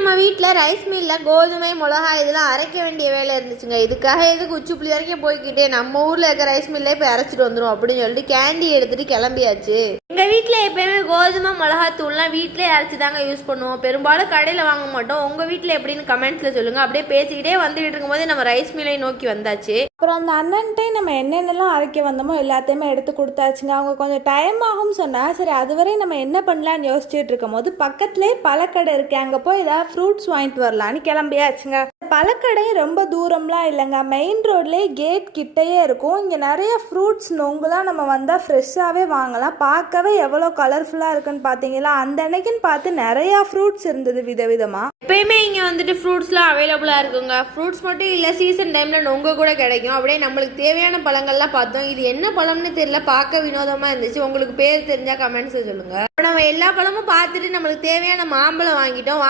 நம்ம வீட்டில் ரைஸ் மில்லில் கோதுமை மிளகா இதெல்லாம் அரைக்க வேண்டிய வேலை இருந்துச்சுங்க. இதுக்காக எதுக்கு உச்சிப்புளி வரைக்கும் போய்கிட்டு நம்ம ஊரில் இருக்க ரைஸ் மில்லே போய் அரைச்சிட்டு வந்துடும் அப்படின்னு சொல்லிட்டு கேண்டி எடுத்துகிட்டு கிளம்பியாச்சு. எங்கள் வீட்டில் எப்போயுமே கோதுமை மிளகாத்தூள்லாம் வீட்டிலே அரைச்சி தாங்க யூஸ் பண்ணுவோம். பெரும்பாலும் கடையில் வாங்க மாட்டோம். உங்கள் வீட்டில் எப்படின்னு கமெண்ட்ஸில் சொல்லுங்கள். அப்படியே பேசிக்கிட்டே வந்துகிட்டு இருக்கும்போது நம்ம ரைஸ் மில்லை நோக்கி வந்தாச்சு. அப்புறம் அந்த அண்ணன்ட்டே நம்ம என்னென்னலாம் அரைக்க வந்தோமோ எல்லாத்தையுமே எடுத்து கொடுத்தாச்சுங்க. அவங்க கொஞ்சம் டைம் ஆகும்னு சொன்னால் சரி அதுவரை நம்ம என்ன பண்ணலான்னு யோசிச்சுட்டு இருக்கும் போது பக்கத்துலேயே பழக்கடை இருக்கு, அங்கே போய் ஏதாவது ஃப்ரூட்ஸ் வாங்கிட்டு வரலான்னு கிளம்பியாச்சுங்க. பழக்கடையும் ரொம்ப தூரம்லாம் இல்லைங்க, மெயின் ரோட்லேயே கேட் கிட்டேயே இருக்கும். இங்கே நிறைய ஃப்ரூட்ஸ் நொங்குலாம் நம்ம வந்தால் ஃப்ரெஷ்ஷாகவே வாங்கலாம். பார்க்கவே எவ்வளோ கலர்ஃபுல்லாக இருக்குன்னு பார்த்தீங்களா? அந்த அன்னைக்குன்னு பார்த்து நிறையா ஃப்ரூட்ஸ் இருந்தது விதவிதமாக. எப்பயுமே இங்கே வந்துட்டு ஃப்ரூட்ஸ்லாம் அவைலபிளாக இருக்குங்க. ஃப்ரூட்ஸ் மட்டும் இல்லை, சீசன் டைமில் நொங்க கூட கிடைக்கும். அப்படியே நம்மளுக்கு தேவையான பழங்கள்லாம் பார்த்தோம். இது என்ன பழம்னு தெரியல, பார்க்க வினோதமாக இருந்துச்சு. உங்களுக்கு பேர் தெரிஞ்சால் கமெண்ட்ஸில் சொல்லுங்கள். நம்ம எல்லா பழமும் பார்த்துட்டு நம்மளுக்கு தேவையான மாம்பழம் வாங்கிட்டோம்.